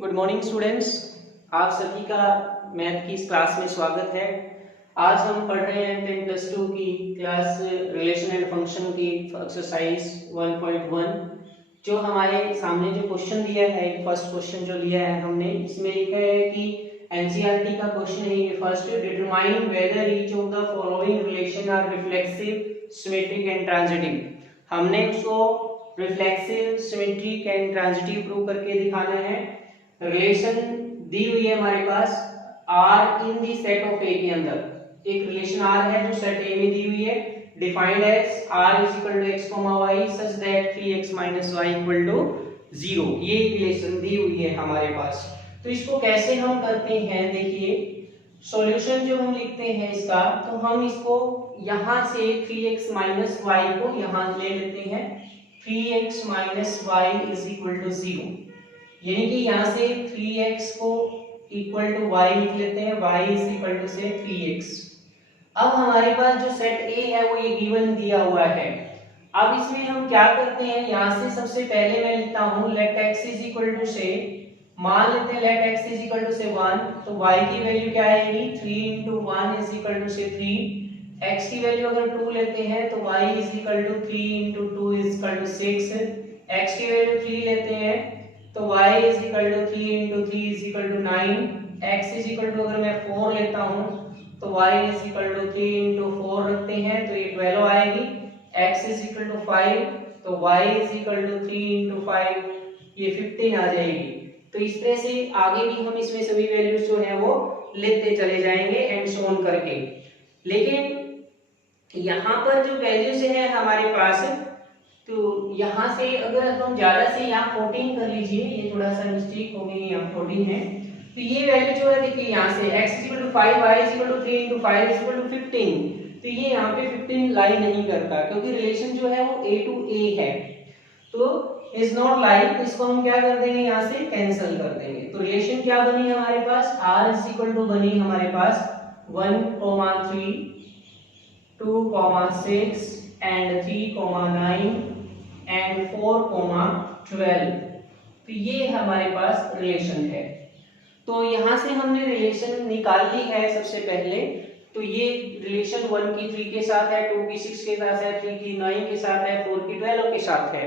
Good morning students, आप सभी का मैथ की इस क्लास में स्वागत है। आज हम पढ़ रहे हैं 10+2 की क्लास रिलेशन एंड फंक्शन की एक्सरसाइज 1.1। जो हमारे सामने जो क्वेश्चन दिया है, फर्स्ट क्वेश्चन जो लिया है हमने, इसमें लिखा है कि एनसीईआरटी का क्वेश्चन है ये first, determine whether each of the following relation are reflexive, symmetric and transitive. हमने उसको reflexive, symmetric and transitive prove करके दिखाना है। रिलेशन दी हुई है हमारे पास R in the set of A के अंदर, एक रिलेशन R है जो सेट A में दी हुई है, defined as R is equal to x, y such that 3x - y equal to 0। ये रिलेशन दी हुई है हमारे पास। तो इसको कैसे हम करते हैं, देखिए सॉल्यूशन जो हम लिखते हैं इसका, तो हम इसको यहां से 3x - y को यहां ले लेते हैं, 3x - y is equal to 0, यानी कि यहाँ से 3x को इक्वल टू y लिख लेते हैं, y इज इक्वल टू से 3x। अब हमारे पास जो सेट A है वो ये गिवन दिया हुआ है। अब इसमें हम क्या करते हैं, यहाँ से सबसे पहले मैं लिखता हूँ let x is equal to से, मान लेते हैं let x is equal to से 1, तो y की वैल्यू क्या आएगी, 3 × 1 इज इक्वल टू से 3। x की वैल्यू अगर 2 लेते हैं तो y is equal to 3 × 2 is equal to 6। x की वैल्यू 3 लेते हैं तो y is equal to 3 × 3 is equal to 9। x is equal to अगर मैं 4 लेता हूं तो y इज इक्वल टू 3 × 4 रखते हैं तो ये 12 आएगी। x इज इक्वल टू 5 तो y इज इक्वल टू 3 × 5 ये 15 आ जाएगी। तो इस तरह से आगे भी हम इसमें सभी वैल्यूज जो है वो लेते चले जाएंगे एंड सो ऑन करके। लेकिन यहाँ पर जो वैल्यूज है हमारे पास, तो यहाँ से अगर हम ज्यादा से यहाँ 14 कर लीजिए, ये थोड़ा सा मिस्टेक हो गई, यहाँ 14 है, तो ये वैल्यू जो है देखिए यहाँ से x equal to 5, y equal to 3 × 5 equal to 15, तो ये यहाँ पे 15 लाई नहीं करता क्योंकि रिलेशन जो है वो A टू A है, तो इज नॉट लाइक, तो इसको हम क्या कर देंगे, यहाँ से कैंसिल कर देंगे। तो रिलेशन क्या बनी हमारे पास, R इज इक्वल टू बनी हमारे पास 1, 3, 2, 6 एंड 3, 9 एंड 4, 12। तो ये हमारे पास रिलेशन है। तो यहां से हमने रिलेशन निकाल ली है सबसे पहले, तो ये रिलेशन 1 की 3 के साथ है, 2 की 6 के साथ है, 3 की 9 के साथ है, 4 की 12 के साथ है।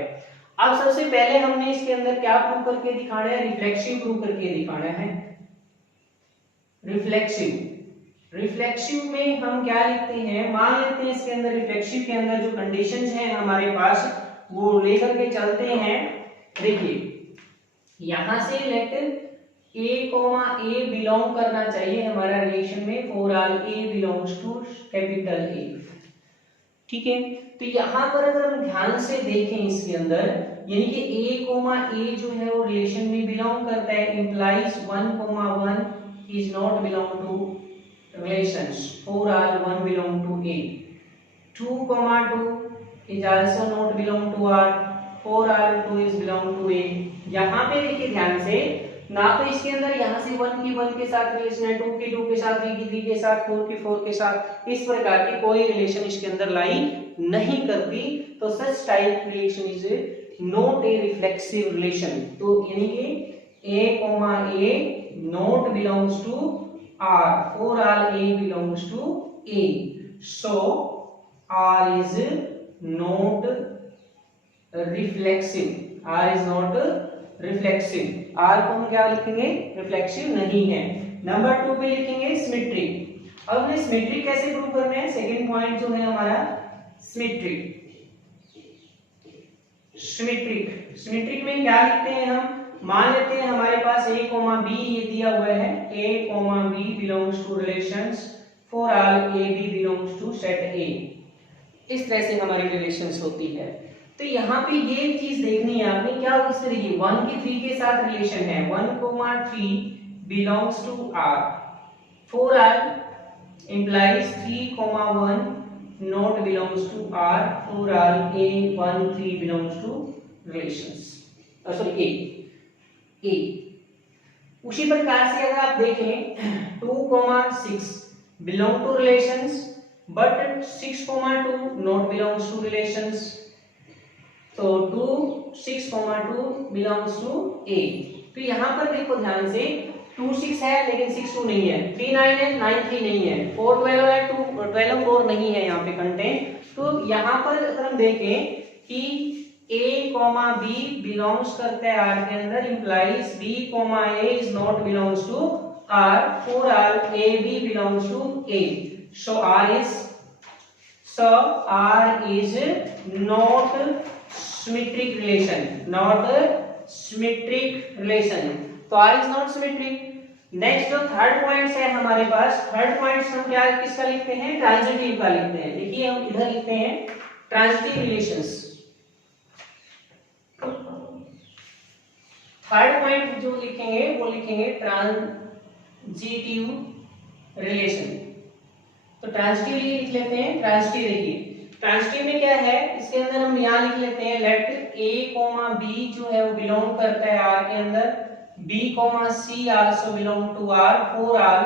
अब सबसे पहले हमने इसके अंदर क्या प्रूव करके दिखाना है, रिफ्लेक्सिव प्रूव करके दिखाना है। रिफ्लेक्सिव में हम क्या लिखते हैं, मान लेते हैं इसके अंदर रिफ्लेक्सिव के अंदर जो कंडीशंस हैं हमारे पास वो लेकर के चलते हैं। देखिए यहां से लेट a बिलोंग करना चाहिए हमारा रिलेशन में, for all a belongs to capital A, ठीक है। तो यहां पर अगर हम ध्यान से देखें इसके अंदर, यानी कि a जो है वो रिलेशन में बिलोंग करता है, implies 1, 1 is not belong to relations, for all 1 belong to A, 2, 2 is also not belong to R, 4 R 2 is belong to A। यहाँ पे देखिए ध्यान से, ना तो इसके अंदर यहाँ से 1 की 1 के साथ रिलेशन है, 2 की 2 के साथ, 3 की 3 के साथ, 4 की 4 के साथ, इस प्रकार की कोई रिलेशन इसके अंदर लाई नहीं करती। तो such type relation is not a reflexive relation. तो यानी कि A not belongs to R, for all A belongs to A, so R is not reflexive, R is not reflexive, R को हम क्या लिखेंगे, रिफ्लेक्सिव नहीं है। नंबर 2 पे लिखेंगे सिमेट्रिक। अब हमें सिमेट्रिक कैसे प्रूव करना है, सेकंड पॉइंट जो है हमारा सिमेट्रिक में क्या लिखते हैं हम, मान लेते हैं हमारे पास a, b ये दिया हुआ है, a, b belongs to relations for all a, b belongs to set A। इस तरह से हमारी रिलेशंस होती है। तो यहाँ पे ये चीज देखनी है आपने, क्या इस तरीके 1 की 3 के साथ रिलेशन है, 1, 3 belongs to R, 4 R implies 3, 1 not belongs to R, 4 R A 1, 3 belongs to relations, sorry A। उसी प्रकार से अगर आप देखें 2, 6 belong to relations but 6, 2 not belongs to relations, तो 2, 6, 2 belongs to A। तो यहाँ पर देखो ध्यान से 2 6 है लेकिन 6 2 नहीं है, 3 9 है 9 3 नहीं है, 4 12 है 2 12 4 नहीं है यहाँ पे कंटेंट। तो यहाँ पर अगर हम देखें कि a कॉमा b बिलोंग्स करता है R के अंदर, implies b comma a is not belongs to R for R a b belongs to a, so R is not symmetric relation, not symmetric relation, तो R is not symmetric। Next जो third points है हमारे पास, third points हम क्या किसका लिखते हैं, transitive का लिखते हैं। देखिए हम इधर लिखते हैं ट्रांजिटिव रिलेशंस। थर्ड पॉइंट जो लिखेंगे वो लिखेंगे ट्रांजिटिव रिलेशन। तो ट्रांजिटिव लिख लेते हैं, ट्रांजिटिव देखिए ट्रांजिटिव में क्या है, इसके अंदर हम यहाँ लिख लेते हैं लेट a कॉमा b जो है वो बिलोंग करता है R के अंदर, b comma c also belong to R for R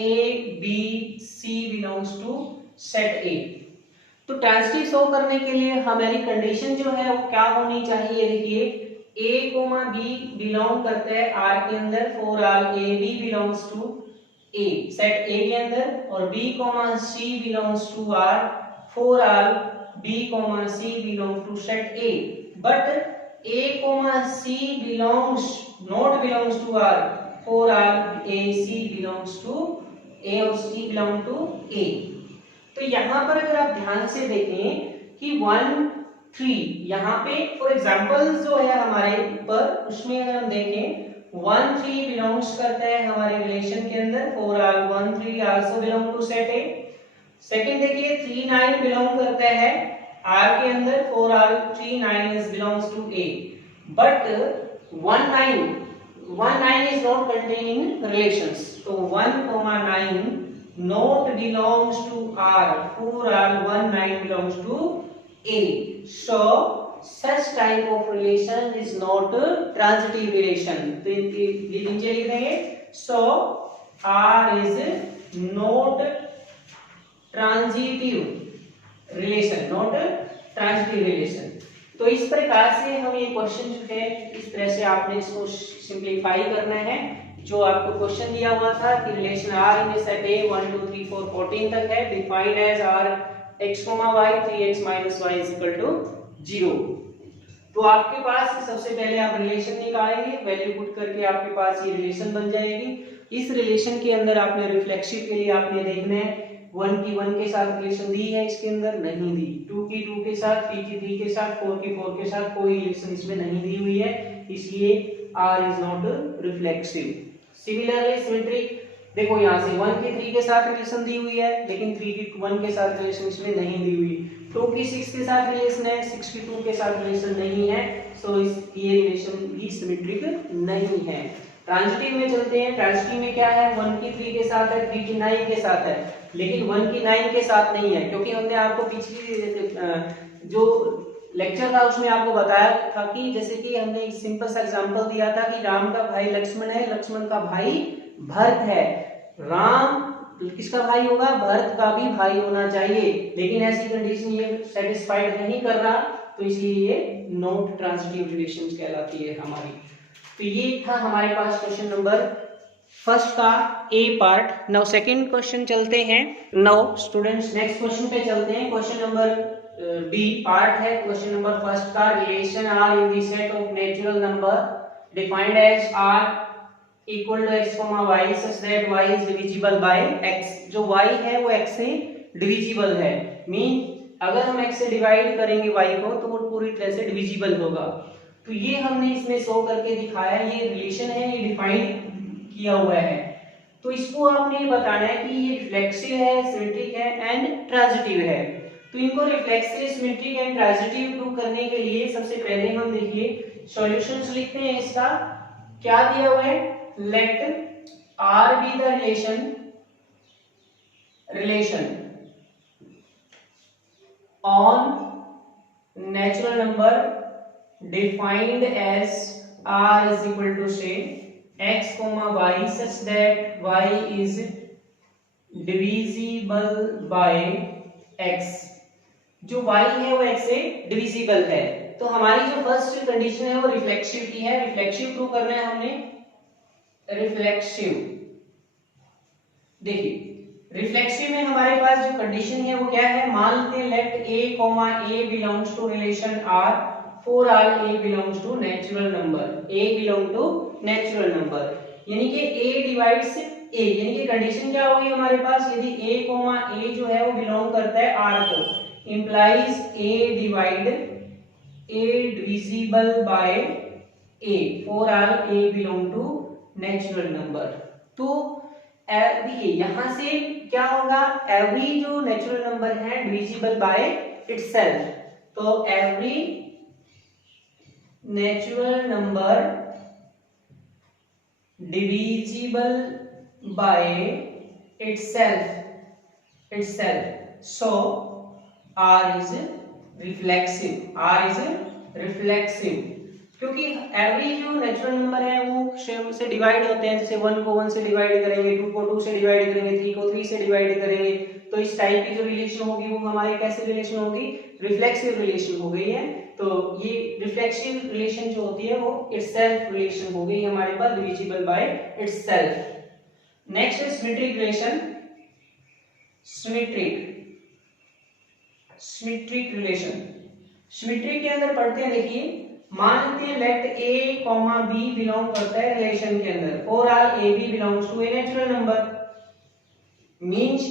a b c belongs to set A। तो ट्रांजिटिव शो करने के लिए हमारी कंडीशन जो है वो क्या होनी चाहिए, देखिए a कोमा b बिलोंग करता है R के अंदर for R a b belongs to A set A के अंदर, और b comma c belongs to R for R b comma c belong to set A, but a comma c not belongs to R for R a c belongs to a और c belong to A। तो यहाँ पर अगर आप ध्यान से देखें कि 1 3 यहाँ पे फॉर एग्जांपल जो है हमारे ऊपर, उसमें अगर हम देखें 1 3 बिलोंग्स करता है हमारे रिलेशन के अंदर for R 1 3 also belong to set A। Second देखिए 3 9 बिलोंग करता है R के अंदर for R 3 9 is belongs to A, but 1 9 is not contained in relations, so 1 9 not belongs to R for R 1 9 belongs to A, so such type of relation is not a transitive relation। तो ये नीचे लिख देंगे, so R is not transitive relation, not a transitive relation। तो इस प्रकार से हम ये क्वेश्चन जो है इस तरह से आपने इसको सिंपलीफाई करना है। जो आपको क्वेश्चन दिया हुआ था कि relation R in set A 1 2 3 4 14 तक है, defined as R x, y 3x - y = 0। तो आपके पास सबसे पहले आप रिलेशन निकालेंगे, वैल्यू पुट करके आपके पास ये रिलेशन बन जाएगी। इस रिलेशन के अंदर आपने रिफ्लेक्सिव के लिए आपने देखना है 1 की 1 के साथ रिलेशन दी है, इसके अंदर नहीं दी, 2 की 2 के साथ, 3 की 3 के साथ, 4 की 4 के साथ कोई रिलेशन इसमें नहीं दी हुई है, इसलिए R is not reflexive। Similarly symmetric देखो यहाँ से 1 की 3 के साथ रिलेशन दी हुई है, लेकिन 3 की 1 के साथ रिलेशन इसमें नहीं दी हुई, 2 की 6 के साथ रिलेशन है, 6 की 2 के साथ रिलेशन नहीं है, सो ये रिलेशन भी सिमेट्रिक नहीं है। ट्रांजिटिव में चलते हैं, ट्रांजिटिव में क्या है, 1 की 3 के साथ है, 3 की 9 के साथ है, लेकिन 1 की 9 के साथ नहीं है, क्योंकि हमने आपको पिछली जो लेक्चर था उसमें आपको बताया था कि जैसे कि हमने एक सिंपल सा एग्जांपल दिया था कि राम का भाई लक्ष्मण है, लक्ष्मण का भाई भरत है, राम किसका भाई होगा, भरत का भी भाई होना चाहिए, लेकिन ऐसी कंडीशन ये सेटिस्फाइड नहीं कर रहा, तो इसलिए ये नॉट ट्रांजिटिव रिलेशंस कहलाती है हमारी। तो ये था हमारे पास क्वेश्चन नंबर फर्स्ट का A part. Now second question चलते हैं। नाउ स्टूडेंट्स नेक्स्ट क्वेश्चन पे चलते हैं। क्वेश्चन नंबर बी पार्ट है क्वेश्चन नंबर फर्स्ट का, relation R in the set of natural number defined as R equal to x, y such that y is divisible by x। जो y है वो x से divisible है, mean अगर हम x से डिवाइड करेंगे y को तो वो पूरी तरह से डिविजिबल होगा। तो ये हमने इसमें शो करके दिखाया, ये रिलेशन है, ये डिफाइन किया हुआ है। तो इसको आपने बताना है कि ये रिफ्लेक्सिव है, सिमेट्रिक है एंड ट्रांजिटिव है। तो इनको reflexive, symmetric and transitive prove करने के लिए सबसे पहले हम देखिए सॉल्यूशंस लिखते हैं। इसका क्या दिया हुआ है, let R be the relation on natural number defined as R is equal to say x, y such that y is divisible by x। जो y है वो x से डिविजिबल है, तो हमारी जो फर्स्ट कंडीशन है वो रिफ्लेक्सिव की है। रिफ्लेक्सिव प्रूव करना है हमने। रिफ्लेक्सिव, देखिए रिफ्लेक्सिव में हमारे पास जो कंडीशन है वो क्या है, मान लेते हैं let a belongs to relation r for all a belongs to natural number, a belong to natural number, यानी कि a डिवाइड्स a, यानी कि कंडीशन क्या होगी हमारे पास, यदि a जो है वो बिलोंग करता है r को, implies a divide a divisible by a for all a belong to natural number. तो देखिए यहां से क्या होगा, एवरी जो नेचुरल नंबर है डिविजिबल बाय इटसेल्फ, तो every natural number divisible by itself, so r is reflexive, क्योंकि एवरी जो नेचुरल नंबर है वो से डिवाइड होते हैं, जैसे 1 को 1 से डिवाइड करेंगे, 2 को 2 से डिवाइड करेंगे, 3 को 3 से डिवाइड करेंगे, तो इस टाइप की जो रिलेशन होगी वो हमारी कैसे रिलेशन होगी, रिफ्लेक्सिव रिलेशन हो गई है। तो ये रिफ्लेक्सिव रिलेशन जो होती है वो इटसेल्फ रिलेशन हो गई हमारे पास, डिविजिबल बाय इटसेल्फ। नेक्स्ट है symmetric relation. Symmetric relation, symmetric के अंदर पढ़ते हैं, देखिए मान लेते हैं लेट a, b बिलोंग करता है रिलेशन के अंदर, for all a, b belongs to a natural number, means a,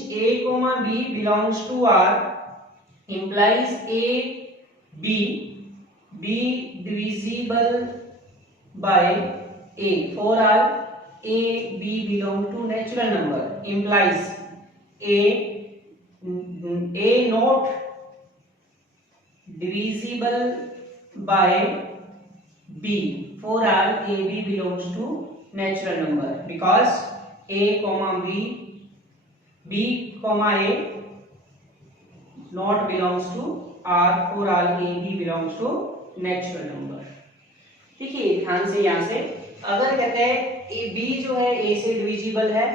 b belongs to r implies a, b divisible by a for all a, b belong to natural number, implies a not divisible by b for all a, b belongs to natural number, because a, b, a not belongs to r for all a, b belongs to natural number। देखिए ध्यान से यहां से अगर कहते हैं a, b जो है a से डिविजिबल है,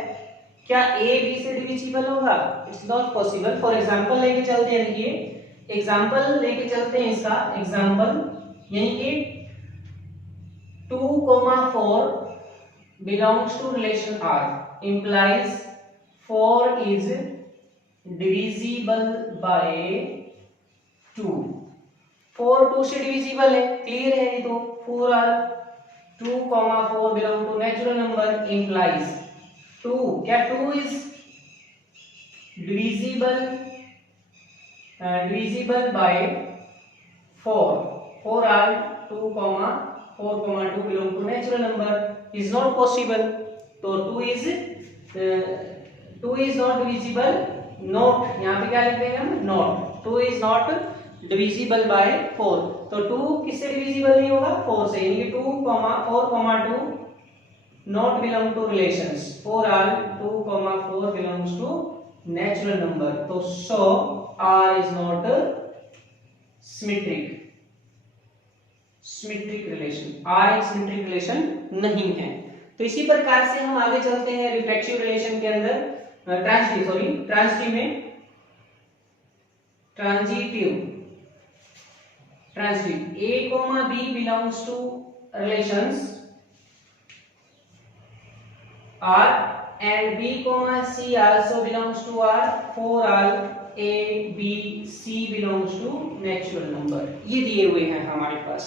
क्या a b से डिविजिबल होगा, it's not possible. For example लेके चलते हैं, देखिए एग्जांपल लेके चलते हैं इसका एग्जांपल, यानी कि 2, 4 belongs to relation r implies 4 is divisible by 2, 4 2 से डिविजिबल है, क्लियर है ये तो, 4 are 2, 4 belong to natural number implies 2, क्या 2 is divisible by 4, 4 are 2, 4, 2 belong to natural number, is not possible, तो 2 is not divisible, not यहाँ पे क्या लिख देंगे हम, not, 2 is not divisible by 4, तो 2 किससे डिविजिबल नहीं होगा, 4 से, यानी कि 2, 4, 2 not belong to relations, for all 2, 4 belongs to natural number, तो so r is not symmetric relation, r एक सिमेट्रिक रिलेशन नहीं है। तो इसी प्रकार से हम आगे चलते हैं रिफ्लेक्सिव रिलेशन के अंदर, ट्रांजिटिव में, a, b belongs to relations r and b, c also belongs to r for all a, b, c belongs to natural number, ये दिए हुए हैं हमारे पास।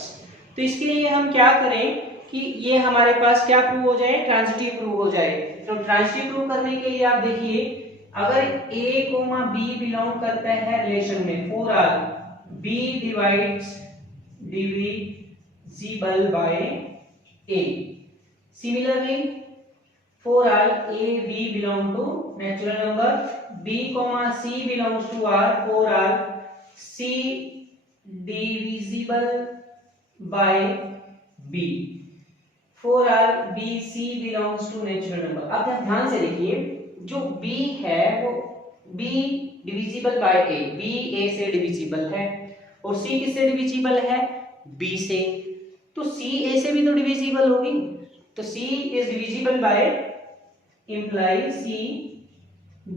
तो इसके लिए हम क्या करें कि ये हमारे पास क्या प्रूव हो जाए, ट्रांजिटिव प्रूव हो जाए। तो ट्रांजिटिव प्रूव करने के लिए आप देखिए, अगर a, b बिलोंग करता है रिलेशन में, for all b divisible by a, similarly for all a, b belong to natural number, b, c belongs to r for all c divisible by b for all b, c belongs to natural number। अब ध्यान से देखिए, जो b है वो b divisible by a, b a से divisible है, और c किससे डिविजिबल है, b से, तो c a से भी तो डिविजिबल होगी, तो c is divisible by, implies c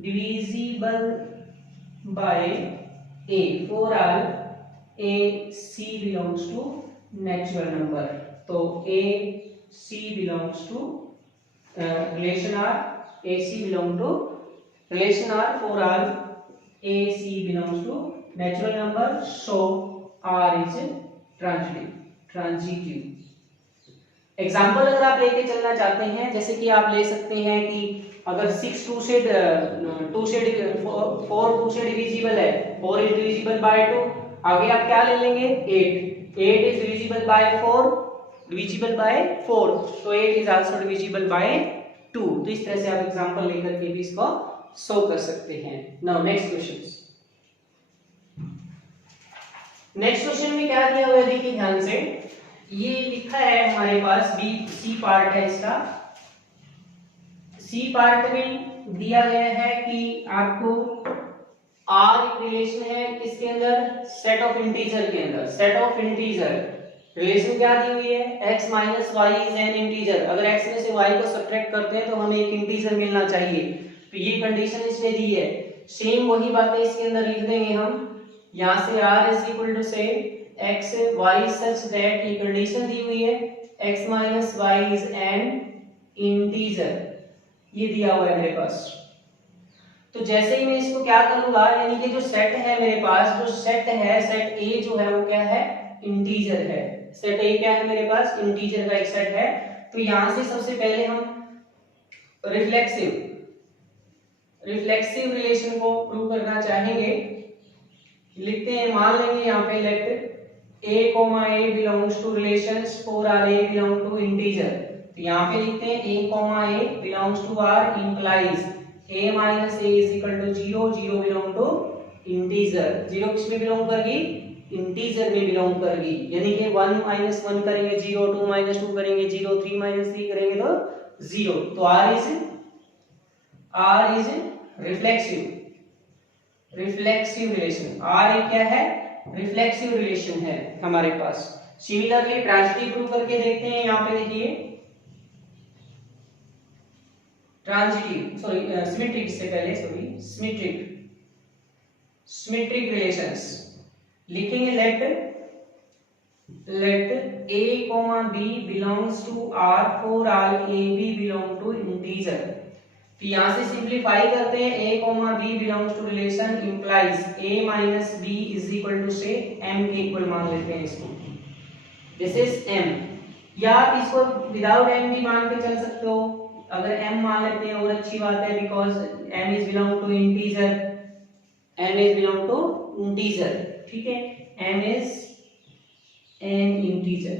divisible by a for all A C belongs to natural number. तो A C belongs to relation R, AC belong to relation R for all AC belongs to natural number, so R is transitive। Example अगर आप लेके चलना चाहते हैं, जैसे कि आप ले सकते हैं कि अगर 6 2 से 4 2 से डिविजिबल है, 4 इज डिविजिबल बाय 2, आगे आप क्या ले लेंगे 8 is divisible bye 4, divisible by 4, तो 8 इज आल्सो डिविजिबल बाय 2। तो इस तरह से आप एग्जांपल लेकर के भी इसको सॉल्व कर सकते हैं। नाउ नेक्स्ट क्वेश्चन में क्या दिया हुआ है देखिए ध्यान से, ये लिखा है हमारे पास बी सी पार्ट है, इसका सी पार्ट में दिया गया है कि आपको आर एक रिलेशन है किसके अंदर, सेट ऑफ इंटीजर के अंदर, सेट ऑफ इंटीजर रिलेशन क्या दी हुई है, x minus y is an integer. अगर x में से y को सब्ट्रैक्ट करते हैं तो हमें एक इंटीजर मिलना चाहिए, तो ये कंडीशन इसमें दी है। सेम वही बातें इसके अंदर लिख देंगे हम, यहाँ से r is equal to say x y such that, ये कंडीशन दी हुई है x minus y is an integer, ये दिया हुआ है मेरे पास। तो जैसे ही मैं इसको क्या करूंगा, यानी कि जो सेट है मेरे पास, जो सेट है, सेट ए जो है वो क्या है, इंटीजर है। सेट ए क्या है मेरे पास, इंटीजर का एक सेट है। तो यहां से सबसे पहले हम रिफ्लेक्सिव रिलेशन को प्रूव करना चाहेंगे। लिखते हैं, मान लेंगे यहाँ पे let a, a belongs to relations for all a belong to integer. तो यहाँ पे लिखते हैं a, belongs to r implies a minus a is equal to 0, 0 belong to integer. 0 किस में बिलोंग करेगी, इंटीजर में बिलोंग करेगी, यानी कि 1 माइनस 1 करेंगे 0, 2 माइनस 2 करेंगे 0, 3 माइनस 3 करेंगे तो 0। तो R is reflexive relation. R एक क्या है, रिफ्लेक्सिव रिलेशन है हमारे पास। सिमिलरली ट्रांजिटिव प्रूव करके देखते हैं। यहाँ पे देखिए सिमेट्रिक से पहले सिमेट्रिक रिलेशंस लिखेंगे। Let a, b belongs to R for all a, b belong to integer। तो यहां से सिंपलीफाई करते हैं, a, b belongs to relation implies a minus b is equal to से m के इक्वल मान लेते हैं इसको, दिस इज m। या आप इसको विदाउट m भी मान के चल सकते हो, अगर m मान लेते हैं और अच्छी बात है, because m is belong to integer, ठीक है, m is an integer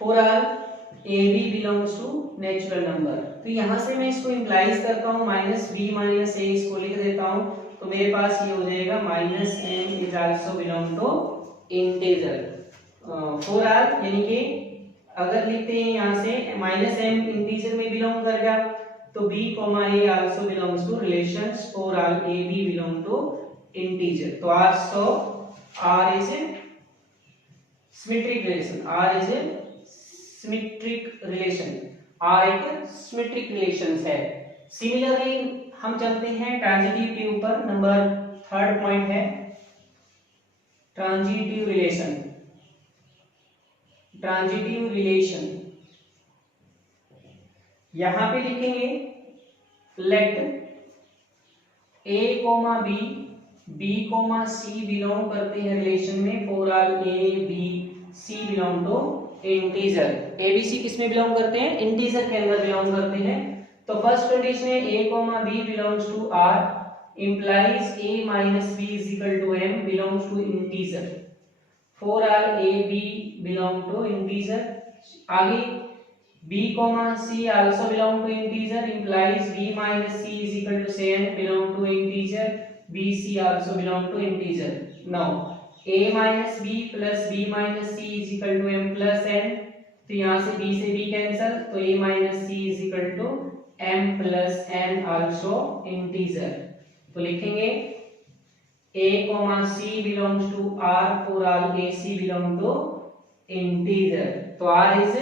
for all ab belongs to natural number। तो यहां से मैं इसको इंप्लाइज करता हूं, माइनस b माइनस a इसको लिख देता हूं, तो मेरे पास ये हो जाएगा minus m is also belong to integer for all, यानी कि अगर लिखते हैं यहां से माइनस m इंटीजर में बिलोंग करेगा, तो b, a also belongs to relations for all a, b belong to integer. तो R is a symmetric relation, R is a symmetric relation, R एक symmetric relations है। सिमिलरली हम चलते हैं transitive के ऊपर, नंबर 3rd पॉइंट है transitive relation. यहां पे लिखेंगे let a, b, c belong करते हैं रिलेशन में for all a, b, c belong to integer. a, b, c किस में बिलोंग करते हैं, इंटीजर के अंदर बिलोंग करते हैं। तो फर्स्ट कंडीशन है a, b belongs to r implies a minus b is equal to m belongs to integer for all a, b belong to integer। आगे b, c also belong to integer implies b minus c is equal to say n belong to integer, b, c also belong to integer। now a minus b plus b minus c is equal to m plus n, तो यहाँ से b से b cancel, तो a minus c is equal to m plus n also integer। तो लिखेंगे a, c belongs to r for all a, c belong to integer। तो r is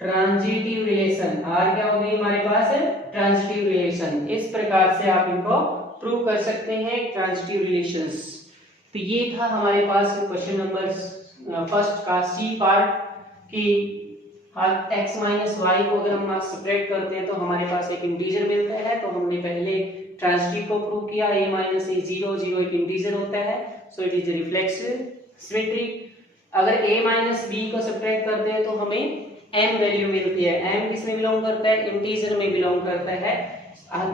transitive relation, R क्या हो गई हमारे पास है ट्रांजिटिव रिलेशन। इस प्रकार से आप इनको प्रूव कर सकते हैं ट्रांजिटिव रिलेशंस। तो ये था हमारे पास क्वेश्चन नंबर फर्स्ट का सी पार्ट कि x माइनस वाई को अगर हम सब्ट्रैक्ट करते हैं तो हमारे पास एक इंटीजर मिलता है। तो हमने पहले ट्रांजिटिव को प्रूव किया, a minus A zero, zero एक इंटीजर होता है, so it is reflexive symmetric. अगर a माइनस बी को सब्ट्रैक्ट करते हैं तो हमें m वैल्यू मिलती है। m किस में बिलोंग करता है, इंटीजर में बिलोंग करता है।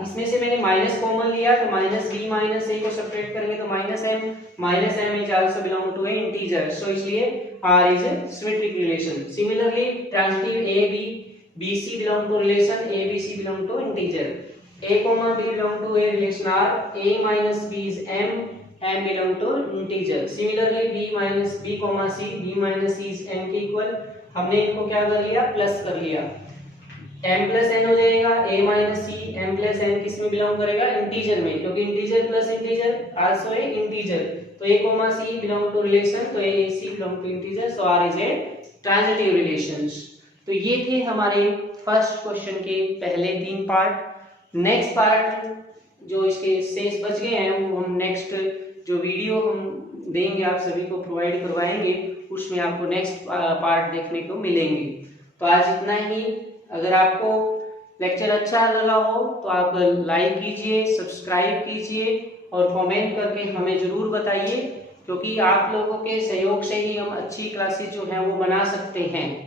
इसमें से मैंने माइनस कॉमन लिया तो माइनस बी माइनस ए को सब्ट्रैक्ट करेंगे तो minus m is also belong to a integer, so इसलिए r is a symmetric relation. Similarly transitive a b b c belong to relation a b c belong to integer, a comma b belong to a relation r, a minus b is m belong to integer. Similarly b minus b comma c, b minus c is m के equal, हमने इनको क्या कर लिया plus कर लिया, m plus n हो जाएगा, a minus c m plus n किस में बिलोंग करेगा इंटीजर में, क्योंकि integer plus integer also a integer, तो a comma c belong to relation, तो a c belong to integer, so r is a transitive relations. तो ये थे हमारे फर्स्ट क्वेश्चन के पहले 3 पार्ट। नेक्स्ट पार्ट जो इसके शेष बच गए हैं वो हम नेक्स्ट जो वीडियो हम देंगे आप सभी को प्रोवाइड करवाएंगे, उसमें आपको नेक्स्ट पार्ट देखने को मिलेंगे। तो आज इतना ही। अगर आपको लेक्चर अच्छा लगा हो तो आप लाइक कीजिए, सब्सक्राइब कीजिए और कमेंट करके हमें जरूर बताइए, क्योंकि आप लोगों के सहयोग से ही हम अच्छी क्लासेस जो हैं वो बना सकते हैं।